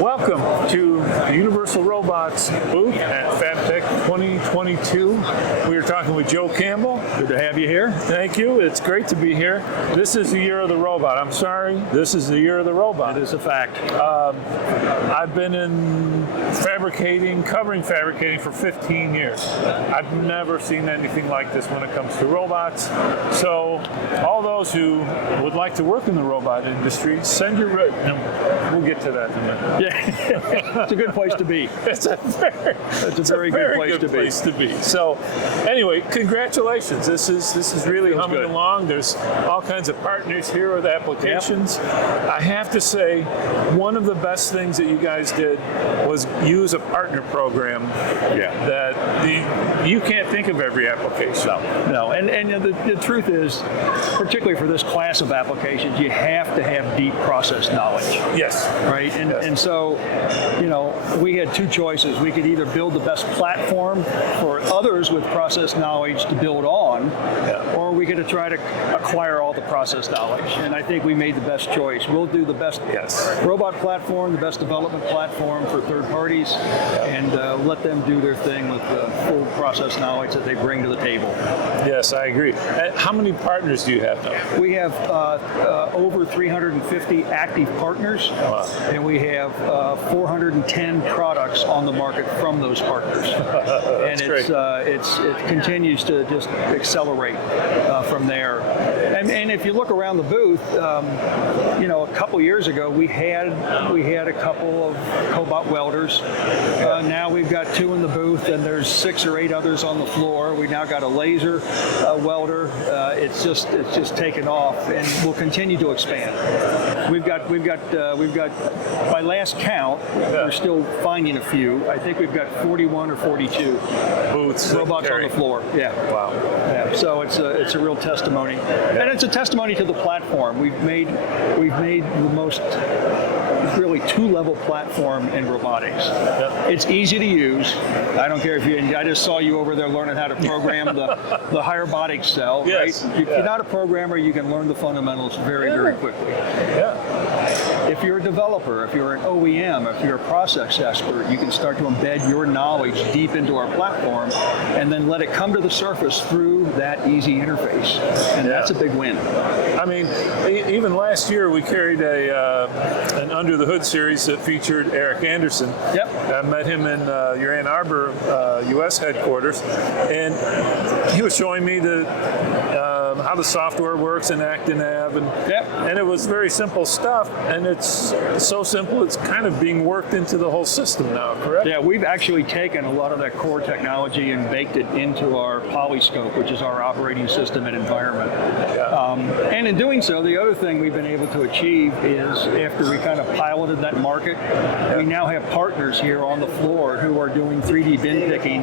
Welcome to the Universal Robots booth at Fabtech 2022. We are talking with Joe Campbell. Good to have you here. Thank you. It's great to be here. This is the year of the robot. I'm sorry. This is the year of the robot. It is a fact. I've been in covering fabricating for 15 years. I've never seen anything like this when it comes to robots. So all those who would like to work in the robot industry, send your we'll get to that in a minute. Yeah, it's a good place to be. It's a very good place to be. So anyway, congratulations. This is really humming along. There's all kinds of partners here with applications. Yep. I have to say, one of the best things that you guys did was use a partner program that you can't think of every application. No. And the truth is, particularly for this class of applications, you have to have deep process knowledge. Yes. Right? And so, we had two choices. We could either build the best platform for others with process knowledge to build on, or we could try to acquire all the process knowledge. And I think we made the best choice. We'll do the best robot platform, the best development platform for third parties, and let them do their thing with the full process knowledge that they bring to the table. Yes, I agree. How many partners do you have now? We have over 350 active partners, and we have 410 products on the market from those partners. And it continues to just accelerate from there. And if you look around the booth, a couple years ago we had a couple of cobot welders. Now we've got 2 in the booth, and there's 6 or 8 others on the floor. We now got a laser welder. It's just taken off, and we'll continue to expand. We've got by last count, we're still finding a few. I think we've got 41 or 42 booths, robots on the floor. Yeah. Wow. Yeah. So it's a real testimony, and it's a testimony to the platform. We've made the most really 2-level platform in robotics. Yep. It's easy to use. I don't care I just saw you over there learning how to program the higher-botic cell. Yes. Right? If you're not a programmer, you can learn the fundamentals very quickly. Yeah. If you're a developer, if you're an OEM, if you're a process expert, you can start to embed your knowledge deep into our platform and then let it come to the surface through that easy interface. And that's a big win. I mean, even last year we carried an Under the Hood series that featured Eric Anderson. Yep. I met him in your Ann Arbor, U.S. headquarters, and he was showing me how the software works in ActiNav, and it was very simple stuff, and it's so simple it's kind of being worked into the whole system now, correct? Yeah, we've actually taken a lot of that core technology and baked it into our Polyscope, which is our operating system and environment. Yeah. And in doing so, the other thing we've been able to achieve is, after we kind of piloted that market, we now have partners here on the floor who are doing 3D bin picking,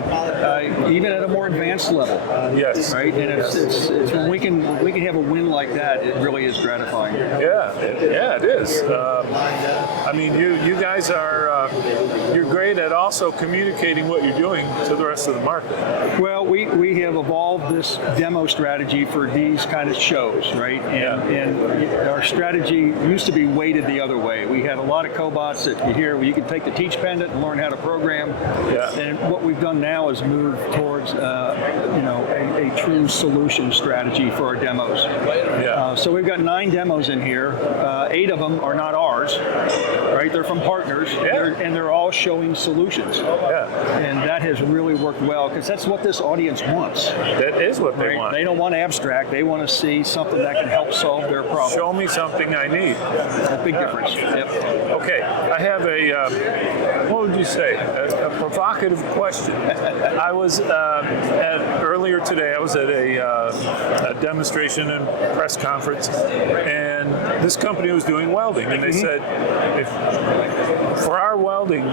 even at a more advanced level. Yes. Right? And it's when we can have a win like that, it really is gratifying. Yeah, it is. I mean, you guys are you're great at also communicating what you're doing to the rest of the market. Well, we have evolved this demo strategy for these kind of shows, right? And our strategy used to be weighted the other way. We had a lot of cobots that you could take the teach pendant and learn how to program. Yeah. And what we've done now is move towards a true solution strategy for our demos. Yeah. So we've got 9 demos in here. 8 of them are not ours, right? They're from partners, and they're all showing solutions. Yeah. And that has really worked well, because that's what this audience wants. That is what they want. They don't want abstract. They want to see something that can help solve their problem. Show me something I need. A big difference. Yep. Okay, I have what would you say? A provocative question. I was earlier today. I was at a demonstration and press conference, and this company was doing welding, and they said, for our welding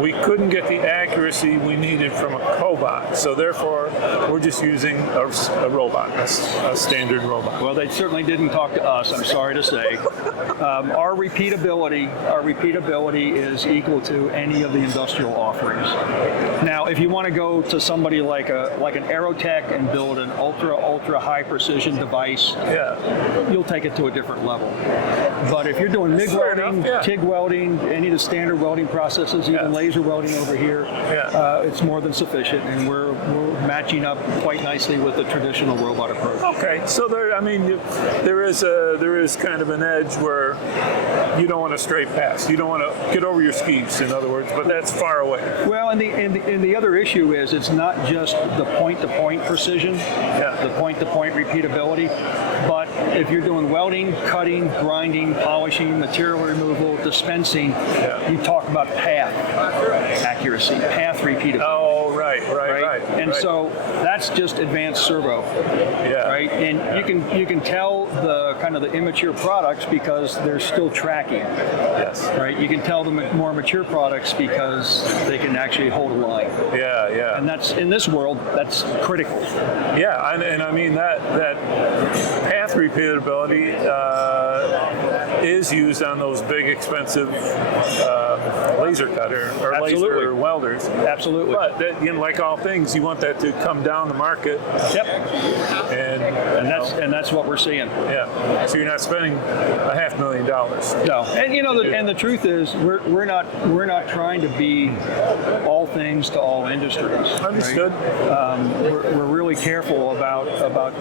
we couldn't get the accuracy we needed from a cobot. So therefore, we're just using a robot, a standard robot. Well, they certainly didn't talk to us, I'm sorry to say. Our repeatability is equal to any of the industrial offerings. Now, if you want to go to somebody like an Aerotech and build an ultra high precision device, you'll take it to a different level. But if you're doing MIG welding, TIG welding, any of the standard welding processes, even laser welding over here, it's more than sufficient, and we're matching up quite nicely with the traditional robot approach. Okay, so there is kind of an edge where you don't want to stray past. You don't want to get over your skis, in other words, but that's far away. Well, and the other issue is it's not just the point-to-point precision, the point-to-point repeatability, but if you're doing welding, cutting, grinding, polishing, material removal, dispensing, you talk about path accuracy, path repeatability. Oh, right. And so that's just advanced servo, right? And you can tell the kind of the immature products because they're still tracking, right? You can tell the more mature products because they can actually hold a line. And that's, in this world, that's critical. And I mean that path repeatability is used on those big, expensive laser cutter or laser welders. Absolutely. But like all things, you want that to come down the market. And that's what we're seeing. So you're not spending $500,000. No. And the truth is, we're not trying to be all things to all industries. Understood. Right? We're really careful about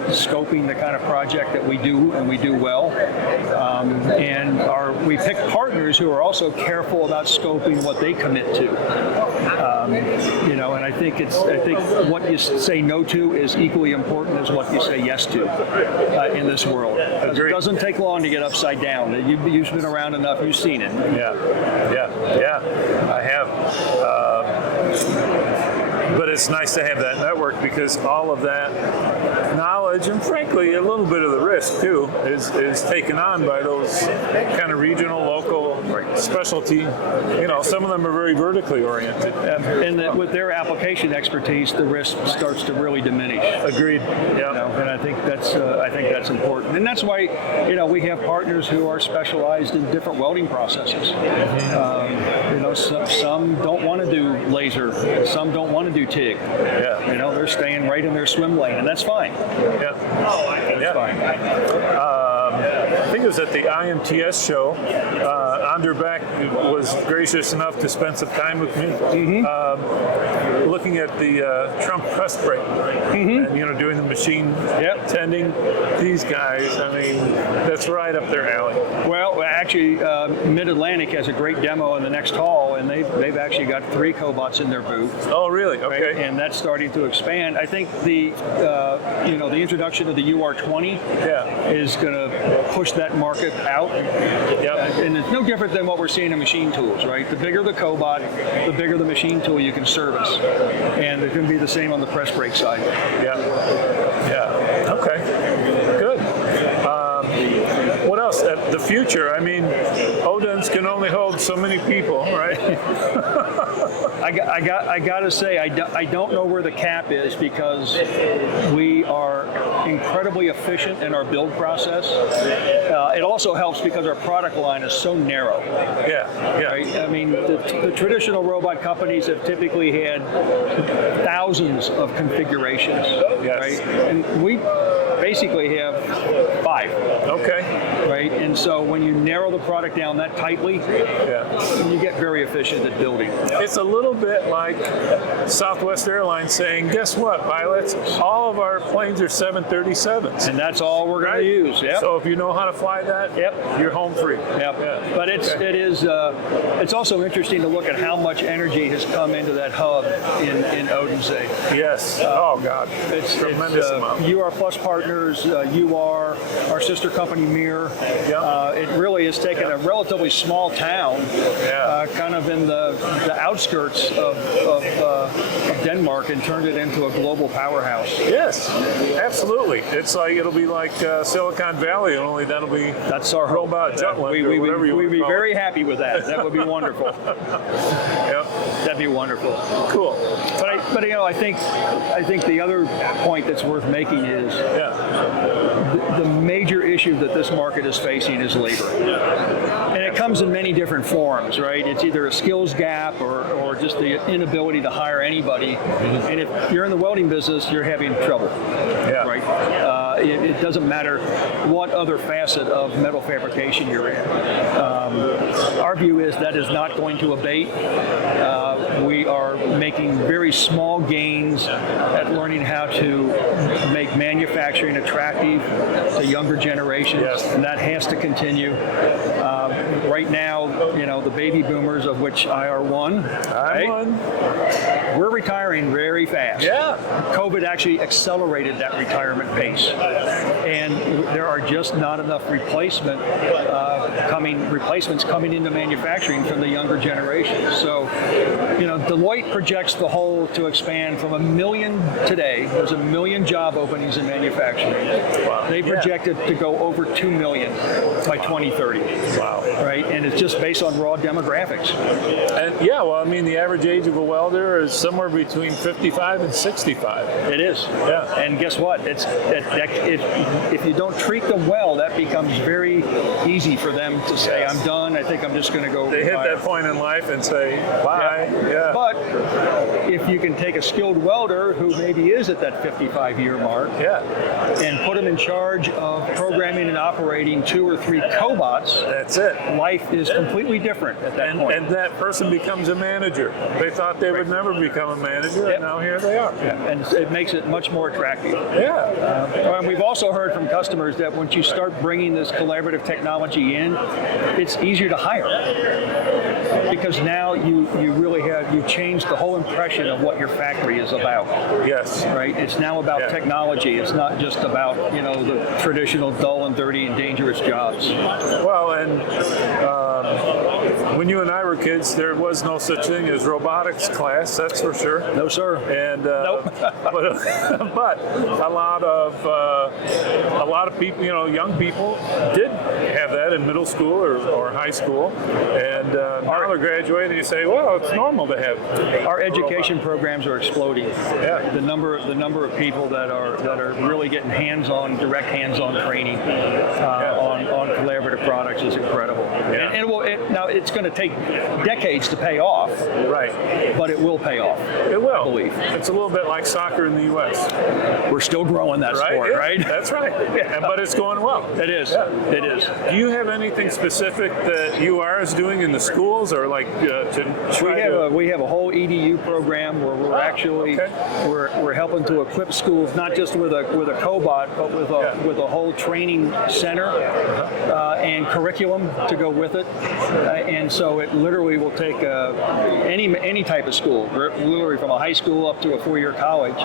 scoping the kind of project that we do, and we do well. And we pick partners who are also careful about scoping what they commit to. And I think what you say no to is equally important as what you say yes to in this world. It doesn't take long to get upside down. You've been around enough. You've seen it. I have. But it's nice to have that network because all of that knowledge and frankly a little bit of the risk too is taken on by those kind of regional, local, specialty. Some of them are very vertically oriented. And with their application expertise, the risk starts to really diminish. Agreed. And I think that's important. And that's why we have partners who are specialized in different welding processes. Some don't want to do laser, some don't want to do TIG. They're staying right in their swim lane, and that's fine. That's fine. I think it was at the IMTS show. Underbeck was gracious enough to spend some time with me looking at the Trump press brake and doing the machine tending. These guys, I mean, that's right up their alley. Well, actually, Mid-Atlantic has a great demo in the next hall, and they've actually got 3 cobots in their booth. Oh, really? Okay. Right? And that's starting to expand. I think the introduction of the UR20 is going to push that market out. And it's no different than what we're seeing in machine tools, right? The bigger the cobot, the bigger the machine tool you can service. And it's going to be the same on the press brake side. Okay. Good. What else? The future, I mean, Odins can only hold so many people, right? I got to say, I don't know where the cap is because we are incredibly efficient in our build process. It also helps because our product line is so narrow. Right? I mean, the traditional robot companies have typically had thousands of configurations, right? And we basically have 5. Okay. Right? And so when you narrow the product down that tightly, you get very efficient at building. It's a little bit like Southwest Airlines saying, guess what, pilots? All of our planes are 737s. And that's all we're going to use. So if you know how to fly that, you're home free. But it's also interesting to look at how much energy has come into that hub in Odense. Yes. Oh, God. It's tremendous amount. UR Plus Partners, UR, our sister company Mir. It really has taken a relatively small town, kind kind of in the outskirts of Denmark and turned it into a global powerhouse. Yes, absolutely. It'll be like Silicon Valley, only That's our robot Jutland. We'd be very happy with that. That would be wonderful. Yep. That'd be wonderful. Cool. But I think the other point that's worth making is the major issue that this market is facing is labor. And it comes in many different forms, right? It's either a skills gap or just the inability to hire anybody. And if you're in the welding business, you're having trouble, right? It doesn't matter what other facet of metal fabrication you're in. Our view is that is not going to abate. We are making very small gains at learning how to make manufacturing attractive to younger generations, and that has to continue. Right now, the baby boomers, of which I are one, we're retiring very fast. Yeah. COVID actually accelerated that retirement pace, and there are just not enough replacements coming into manufacturing from the younger generation. So, Deloitte projects the whole to expand from 1 million today. There's 1 million job openings in manufacturing. Wow. They project it to go over 2 million by 2030. Wow. Right, and it's just based on raw demographics. And the average age of a welder is somewhere between 55 and 65. It is. Yeah. And guess what? If you don't treat them well, that becomes very easy for them to say, "I'm done. I think I'm just going to go." They hit that point in life and say, "Bye." Yeah. But if you can take a skilled welder who maybe is at that 55-year mark, and put them in charge of programming and operating 2 or 3 cobots, that's it. Life is completely different at that point. And that person becomes a manager. They thought they would never become a manager, and now here they are. And it makes it much more attractive. And we've also heard from customers that once you start bringing this collaborative technology in, it's easier to hire. Because now you really you've changed the whole impression of what your factory is about. Yes. Right? It's now about technology. It's not just about, the traditional dull and dirty and dangerous jobs. Well, and when you and I were kids, there was no such thing as robotics class, that's for sure. No, sir. And nope. but a lot of people, young people did have that in middle school or high school, and now they're graduating. And you say, well, it's normal to have. Our education programs are exploding. Yeah. The number of people that are really getting direct hands-on training on collaborative products is incredible. Yeah. And now it's going to take decades to pay off. Right. But it will pay off. It will. I believe. It's a little bit like soccer in the U.S. We're still growing that sport, right? That's right. But it's going well. It is. Yeah. It is. Do you have anything specific that UR is doing in the schools, or like We have a whole EDU program where we're we're helping to equip schools not just with a cobot, but with a whole training center and curriculum to go with it. And so it literally will take any type of school, literally from a high school up to a 4-year college.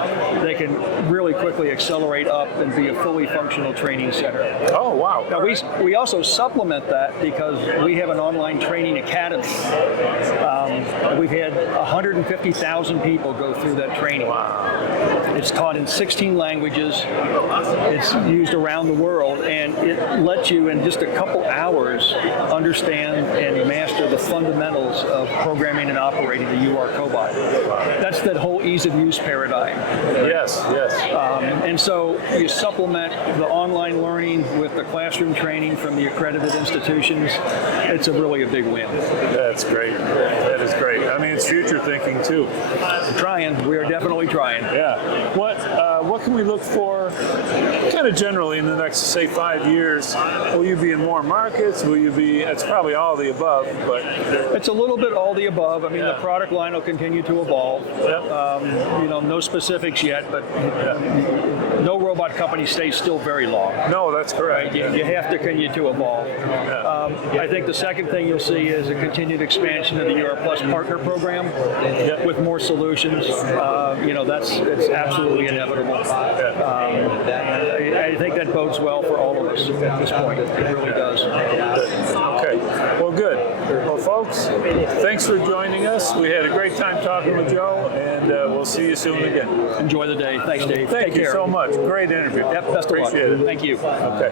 They can really quickly accelerate up and be a fully functional training center. Oh, wow. Now, we also supplement that because we have an online training academy. We've had 150,000 people go through that training. Wow. It's taught in 16 languages. It's used around the world, and it lets you in just a couple hours understand and master the fundamentals of programming and operating the UR cobot. That's that whole ease of use paradigm. Yes. And so you supplement the online learning with the classroom training from the accredited institutions. It's really a big win. That's great. That is great. I mean, it's future thinking too. We're trying. We are definitely trying. Yeah. What can we look for kind of generally in the next, say, 5 years? Will you be in more markets? Will you be, it's probably all the above, but. It's a little bit all the above. I mean, the product line will continue to evolve. No specifics yet, but no robot company stays still very long. No, that's correct. You have to continue to evolve. I think the second thing you'll see is a continued expansion of the UR Plus partner program with more solutions. It's absolutely inevitable. I think that bodes well for all of us at this point. It really does. Okay. Well, good. Well, folks, folks, thanks for joining us. We had a great time talking with Joe, and we'll see you soon again. Enjoy the day. Thanks, Dave. Thank you so much. Great interview. Yep, best of luck. Appreciate it. Thank you. Okay.